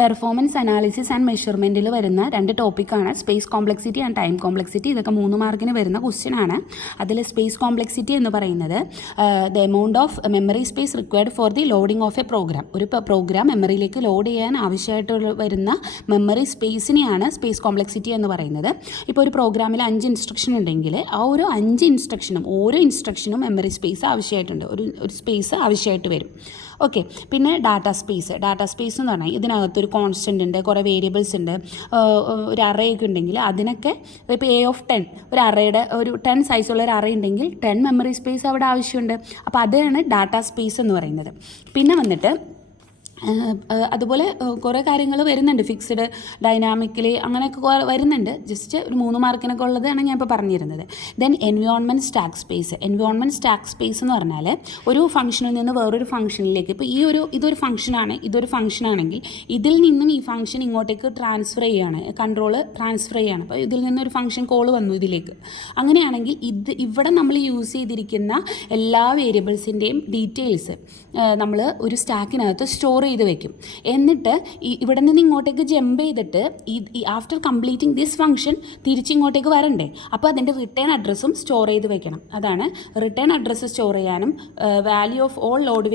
Performance analysis and മെഷർമെൻറ്റിൽ വരുന്ന രണ്ട് ടോപ്പിക്കാണ് space complexity and time complexity. ഇതൊക്കെ 3 മാർക്കിന് വരുന്ന ക്വസ്റ്റ്യൻ ആണ്. അതിൽ സ്പേസ് കോംപ്ലക്സിറ്റി എന്ന് പറയുന്നത് the amount of memory space required for the loading of a program. ഒരു പ്രോഗ്രാം മെമ്മറിയിലേക്ക് ലോഡ് ചെയ്യാൻ ആവശ്യമായിട്ട് വരുന്ന മെമ്മറി സ്പേസിനെയാണ് സ്പേസ് കോംപ്ലക്സിറ്റി എന്ന് പറയുന്നത്. ഇപ്പോൾ ഒരു പ്രോഗ്രാമിൽ 5 ഇൻസ്ട്രക്ഷൻ ഉണ്ടെങ്കിൽ ആ ഒരു 5 ഇൻസ്ട്രക്ഷനും ഓരോ ഇൻസ്ട്രക്ഷനും മെമ്മറി സ്പേസ് ആവശ്യമായിട്ടുണ്ട്, ഒരു സ്പേസ് ആവശ്യമായിട്ട് വരും. ഓക്കെ, പിന്നെ ഡാറ്റാ സ്പേസ് എന്ന് പറഞ്ഞാൽ ഇതിനകത്തൊരു കോൺസ്റ്റൻ്റ് ഉണ്ട്, കുറേ വേരിയബിൾസ് ഉണ്ട്, ഒരു അറേയൊക്കെ ഉണ്ടെങ്കിൽ അതിനൊക്കെ ഇപ്പോൾ A(10) ഒരു അറേയുടെ ഒരു 10 സൈസുള്ള ഒരു അറേ ഉണ്ടെങ്കിൽ 10 മെമ്മറി സ്പേസ് അവിടെ ആവശ്യമുണ്ട്. അപ്പോൾ അതാണ് ഡാറ്റാ സ്പേസ് എന്ന് പറയുന്നത്. പിന്നെ വന്നിട്ട് അതുപോലെ കുറേ കാര്യങ്ങൾ വരുന്നുണ്ട്, ഫിക്സ്ഡ്, ഡൈനാമിക്കലി, അങ്ങനെയൊക്കെ വരുന്നുണ്ട്. ജസ്റ്റ് ഒരു 3 മാർക്കിനൊക്കെ ഉള്ളതാണ് ഞാൻ ഇപ്പോൾ പറഞ്ഞിരുന്നത്. Then environment stack space. Environment stack space എന്ന് പറഞ്ഞാൽ ഒരു ഫംഗ്ഷനിൽ നിന്ന് വേറൊരു ഫംഗ്ഷനിലേക്ക്, ഇപ്പോൾ ഇതൊരു ഫംഗ്ഷനാണെങ്കിൽ ഇതിൽ നിന്നും ഈ ഫംഗ്ഷൻ ഇങ്ങോട്ടേക്ക് ട്രാൻസ്ഫർ ചെയ്യുകയാണ്, കൺട്രോൾ ട്രാൻസ്ഫർ ചെയ്യുകയാണ്. അപ്പോൾ ഇതിൽ നിന്നൊരു ഫംഗ്ഷൻ കോൾ വന്നു ഇതിലേക്ക്. അങ്ങനെയാണെങ്കിൽ ഇവിടെ നമ്മൾ യൂസ് ചെയ്തിരിക്കുന്ന എല്ലാ വേരിയബിൾസിൻ്റെയും ഡീറ്റെയിൽസ് നമ്മൾ ഒരു സ്റ്റാക്കിനകത്ത് സ്റ്റോർ ചെയ്ത് വെക്കും. എന്നിട്ട് ഇവിടെ നിന്ന് ഇങ്ങോട്ടേക്ക് ജമ്പ് ചെയ്തിട്ട് ആഫ്റ്റർ കംപ്ലീറ്റിംഗ് ദിസ് ഫംഗ്ഷൻ തിരിച്ചിങ്ങോട്ടേക്ക് വരണ്ടേ, അപ്പോൾ അതിൻ്റെ റിട്ടേൺ അഡ്രസ്സും സ്റ്റോർ ചെയ്ത് വെക്കണം. അതാണ് റിട്ടേൺ അഡ്രസ്സ് സ്റ്റോർ ചെയ്യാനും വാല്യൂ ഓഫ് ഓൾ ലോഡ്